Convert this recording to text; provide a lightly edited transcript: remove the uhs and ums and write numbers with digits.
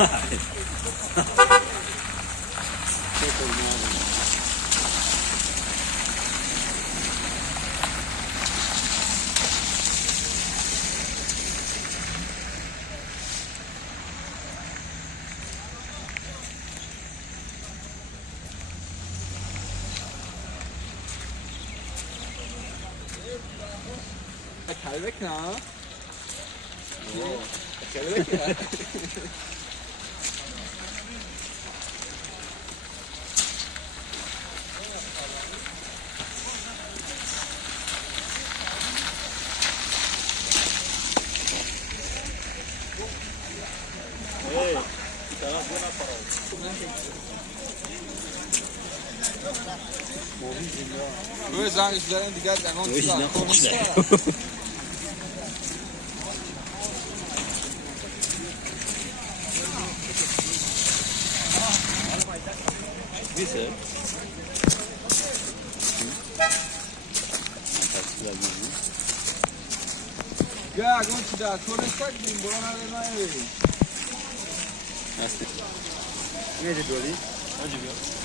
Kelebek ne ha? Kelebek ya. Hey, sana buena para. Ich würde sagen, ich werde die ganze Zeit Ich sagen. Wiese. Ja, gut, da, Kohle steigt, den wollen wir mal sehen. Ne dedi öyle? Hadi bir.